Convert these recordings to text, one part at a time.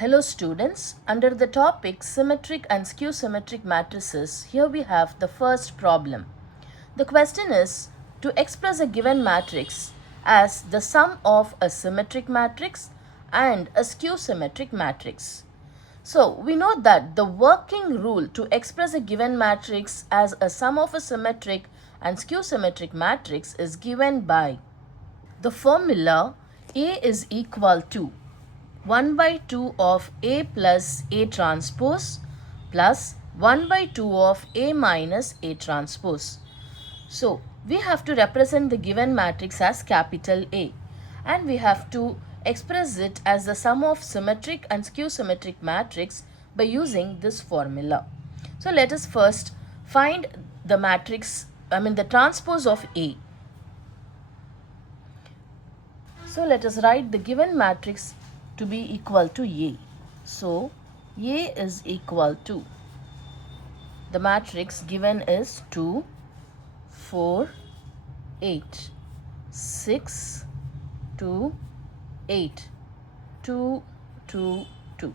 Hello students, under the topic symmetric and skew symmetric matrices, here we have the first problem. The question is to express a given matrix as the sum of a symmetric matrix and a skew symmetric matrix. So we know that the working rule to express a given matrix as a sum of a symmetric and skew symmetric matrix is given by the formula A is equal to 1 by 2 of A plus A transpose plus 1 by 2 of A minus A transpose. So, we have to represent the given matrix as capital A and we have to express it as the sum of symmetric and skew symmetric matrix by using this formula. So, let us first find the the transpose of A. So, let us write the given matrix to be equal to A. So, A is equal to, the matrix given is 2, 4, 8, 6, 2, 8, 2, 2, 2.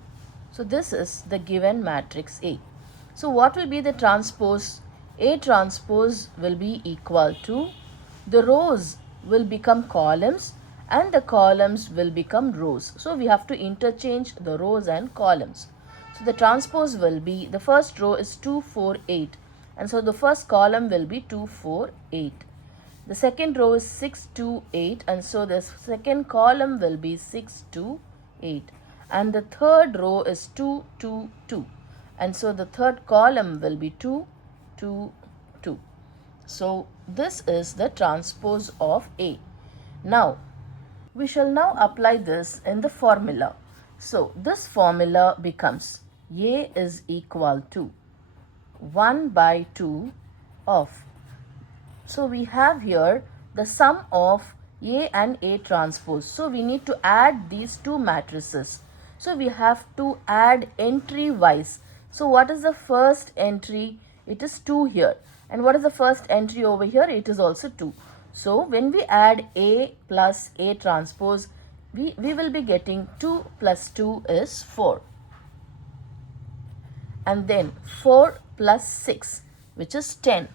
So, this is the given matrix A. So, what will be the transpose? A transpose will be equal to, the rows will become columns and the columns will become rows. So, we have to interchange the rows and columns. So, the transpose will be, the first row is 2, 4, 8 and so the first column will be 2, 4, 8. The second row is 6, 2, 8 and so the second column will be 6, 2, 8. And the third row is 2, 2, 2 and so the third column will be 2, 2, 2. So, this is the transpose of A. Now, we shall now apply this in the formula. So, this formula becomes A is equal to 1 by 2 of. So, we have here the sum of A and A transpose. So, we need to add these two matrices. So, we have to add entry wise. So, what is the first entry? It is 2 here. And what is the first entry over here? It is also 2. So, when we add A plus A transpose, we will be getting 2 plus 2 is 4. And then 4 plus 6, which is 10.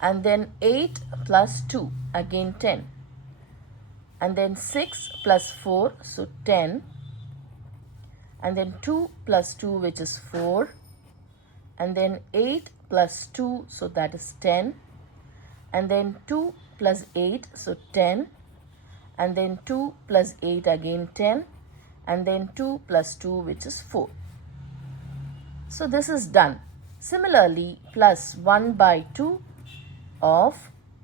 And then 8 plus 2, again 10. And then 6 plus 4, so 10. And then 2 plus 2, which is 4. And then 8 plus 2, so that is 10. And then 2 plus 8, so 10. And then 2 plus 8, again 10. And then 2 plus 2, which is 4. So, this is done. Similarly, plus 1 by 2 of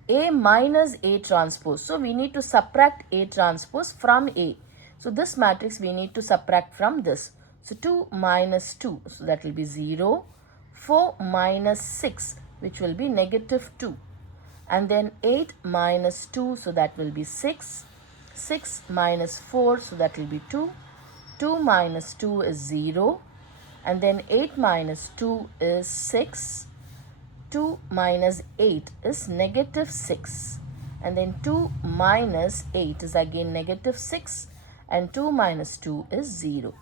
A minus A transpose. So, we need to subtract A transpose from A. So, this matrix we need to subtract from this. So, 2 minus 2, so that will be 0. 4 minus 6, which will be negative 2. And then 8 minus 2, so that will be 6. 6 minus 4, so that will be 2. 2 minus 2 is 0. And then 8 minus 2 is 6. 2 minus 8 is negative 6. And then 2 minus 8 is again negative 6. And 2 minus 2 is 0.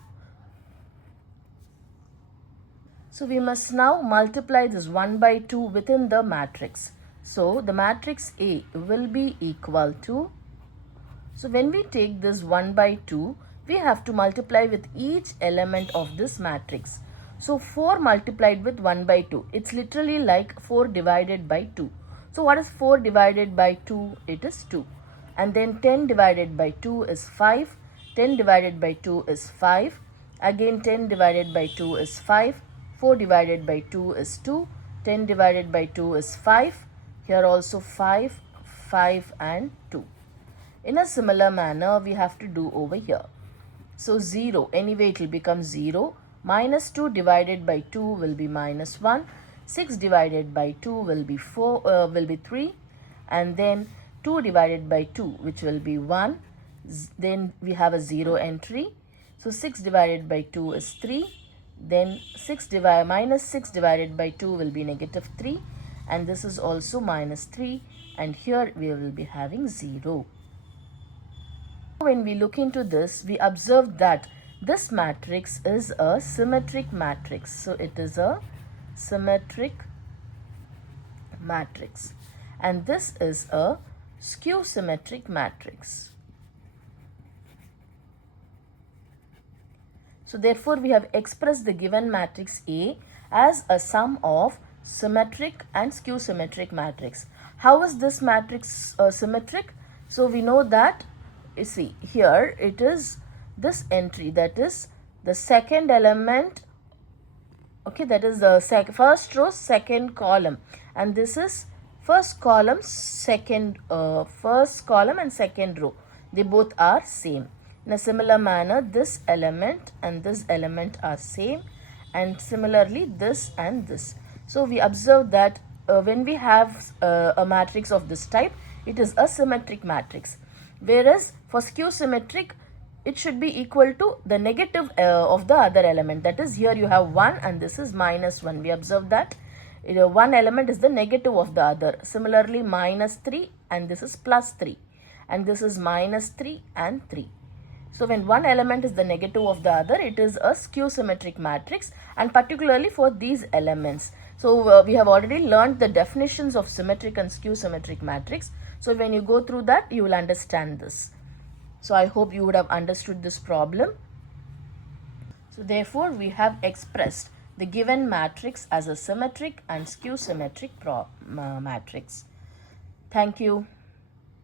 So, we must now multiply this 1 by 2 within the matrix. So, the matrix A will be equal to, so when we take this 1 by 2, we have to multiply with each element of this matrix. So, 4 multiplied with 1 by 2, it's literally like 4 divided by 2. So, what is 4 divided by 2? It is 2. And then 10 divided by 2 is 5. 10 divided by 2 is 5. Again 10 divided by 2 is 5. 4 divided by 2 is 2. 10 divided by 2 is 5. Here also 5, 5 and 2. In a similar manner, we have to do over here. So, 0, anyway it will become 0. Minus 2 divided by 2 will be minus 1. 6 divided by 2 will be 3. And then 2 divided by 2, which will be 1. Then we have a 0 entry. So, 6 divided by 2 is 3. Then minus 6 divided by 2 will be negative 3. And this is also minus 3. And here we will be having 0. When we look into this, we observe that this matrix is a symmetric matrix. So it is a symmetric matrix, and this is a skew symmetric matrix. So therefore we have expressed the given matrix A as a sum of symmetric and skew symmetric matrix. How is this matrix symmetric? So we know that, you see here it is this entry, that is the second element, okay, that is the first row second column, and this is first column and second row, they both are same. In a similar manner, this element and this element are same, and similarly this and this. So we observe that when we have a matrix of this type, it is a symmetric matrix, whereas for skew symmetric, it should be equal to the negative of the other element. That is, here you have 1 and this is -1. We observe that one element is the negative of the other. Similarly, -3 and this is +3, and this is -3 and 3. So when one element is the negative of the other, it is a skew symmetric matrix, and particularly for these elements. So we have already learned the definitions of symmetric and skew symmetric matrix. So when you go through that, you will understand this. So I hope you would have understood this problem. So therefore we have expressed the given matrix as a symmetric and skew symmetric matrix. Thank you.